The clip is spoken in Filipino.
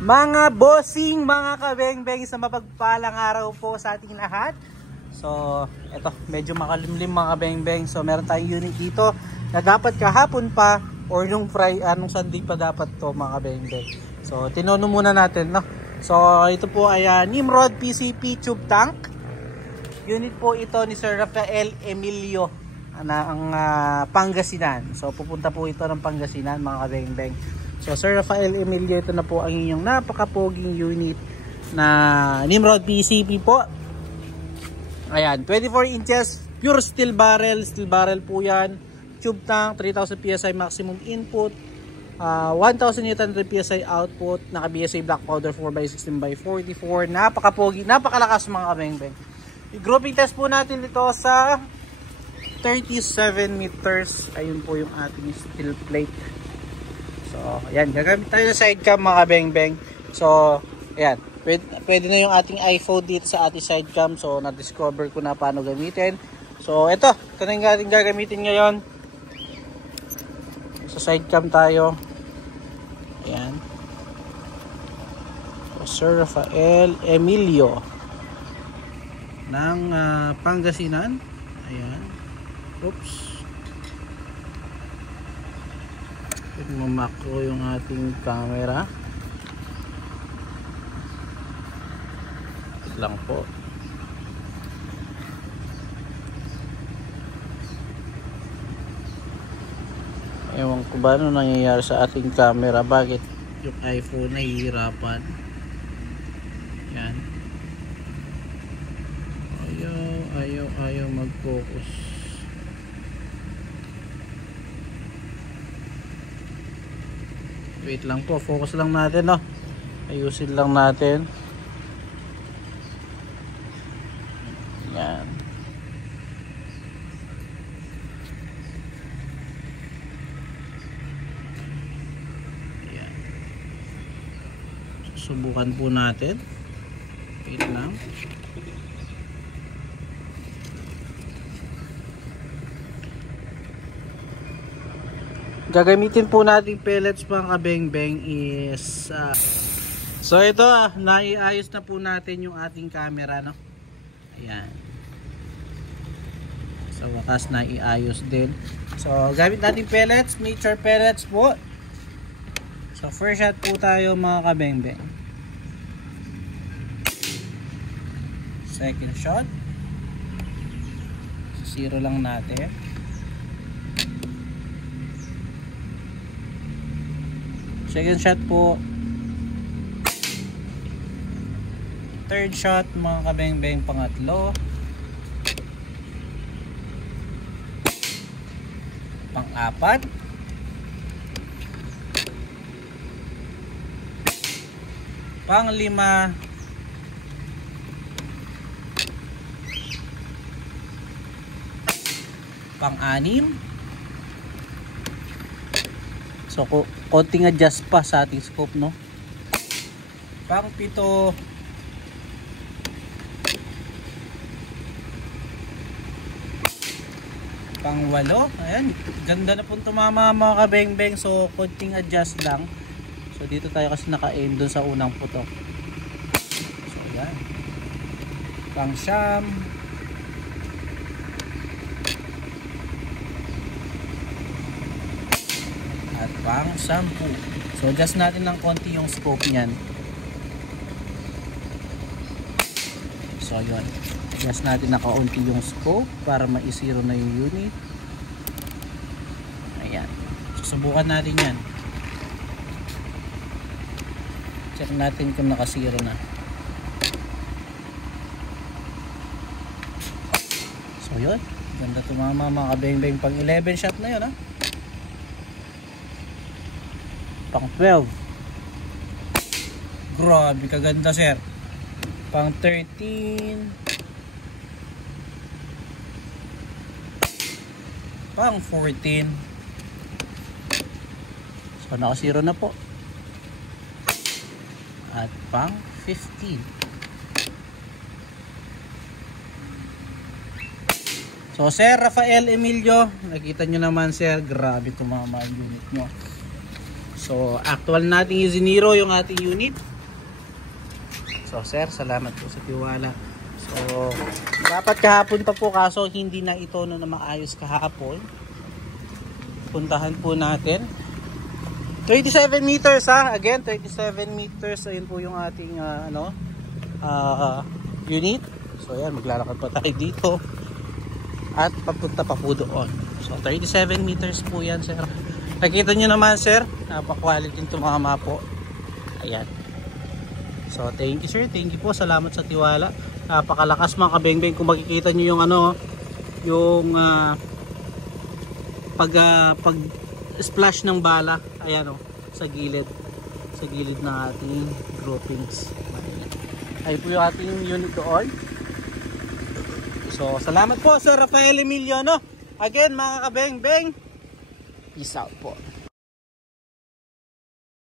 Mga bossing, mga kabeng-beng, sa mapagpalang araw po sa ating lahat. So, eto, medyo makalimlim mga kabeng-beng. So, meron tayong unit dito na dapat kahapon pa or nung Sunday pa dapat to mga kabeng-beng. So, tinono muna natin, no? So, ito po ay Nimrod PCP tube tank. Unit po ito ni Sir Rafael Emilio ang Pangasinan. So, pupunta po ito ng Pangasinan mga kabeng-beng. So Sir Rafael Emilio, ito na po ang inyong napakapoging unit na Nimrod PCP po. Ayan, 24 inches, pure steel barrel po yan. Tube tank, 3000 PSI maximum input, 1000 Newton PSI output, naka BSA black powder 4x16x44. Napakapogi, napakalakas mga kabeng-beng. I-grouping test po natin ito sa 37 meters. Ayun po yung ating steel plate. So, ayan, gagamit tayo ng side cam mga kabeng-beng. So, ayan, pwede na yung ating iPhone dito sa ating side cam. So, na-discover ko na paano gamitin. So, ito na yung ating gagamitin ngayon. Sa side cam tayo. Ayan. So, Sir Rafael Emilio ng Pangasinan. Ayan. Oops. Mamakro yung ating camera lang po. Ewan ko ba ano nangyayari sa ating camera, bakit yung iPhone nahihirapan. Yan, ayaw mag-focus. Wait lang po, focus lang natin, no? Ayusin lang natin. Yan. Yan. Subukan po natin. Wait lang. Gagamitin po natin pellets mga kabeng-beng is so ito naiayos na po natin yung ating camera, no? Ayan. Sa wakas naiayos din. So gamit natin pellets, nature pellets po. So first shot po tayo mga kabeng-beng. Second shot. Zero lang natin. Second shot po. Third shot mga kabeng-beng, pangatlo. Pang-apat. Pang-lima. Pang-anim. So konting adjust pa sa ating scope, no? Pang-pito. Pang-walo. Ayan, ganda na pong tumama mga kabeng-beng. So konting adjust lang. So dito tayo kasi naka-aim doon sa unang putok. So ayan. Pang-siyam. At pang-sampu. So adjust natin ng konti yung scope niyan. So yun, adjust natin na kaunti yung scope para ma-zero na yung unit. Ayan, susubukan natin yan. Check natin kung naka-zero na. So yun, ganda tumama mga kabeng-beng. Pang 11 shot na yun, ha. Pang 12. Grabe kaganda, sir. Pang 13. Pang 14. So naka-zero na po. At pang 15. So Sir Rafael Emilio, nakita nyo naman sir, grabe tumama yung unit nyo. So actual natin i-0 yung ating unit. So sir, salamat po sa tiwala. So dapat kahapon pa po, kaso hindi na ito na maayos kahapon. Puntahan po natin. 27 meters ha. Again, 27 meters. Ayun po yung ating unit. So ayan, maglalakad pa tayo dito. At papunta pa po doon. So 37 meters po yan, sir. Nakita nyo naman, sir. Napaka-quality itong mga mapo. Ayan. So thank you, sir. Thank you po. Salamat sa tiwala. Napakalakas mga kabengbeng. Kung makikita nyo yung pag splash ng bala, ayan sa gilid ng ating groupings. Ay po yung ating unit doon. So salamat po Sir Rafael Emilio, no? Again mga kabengbeng, peace out po.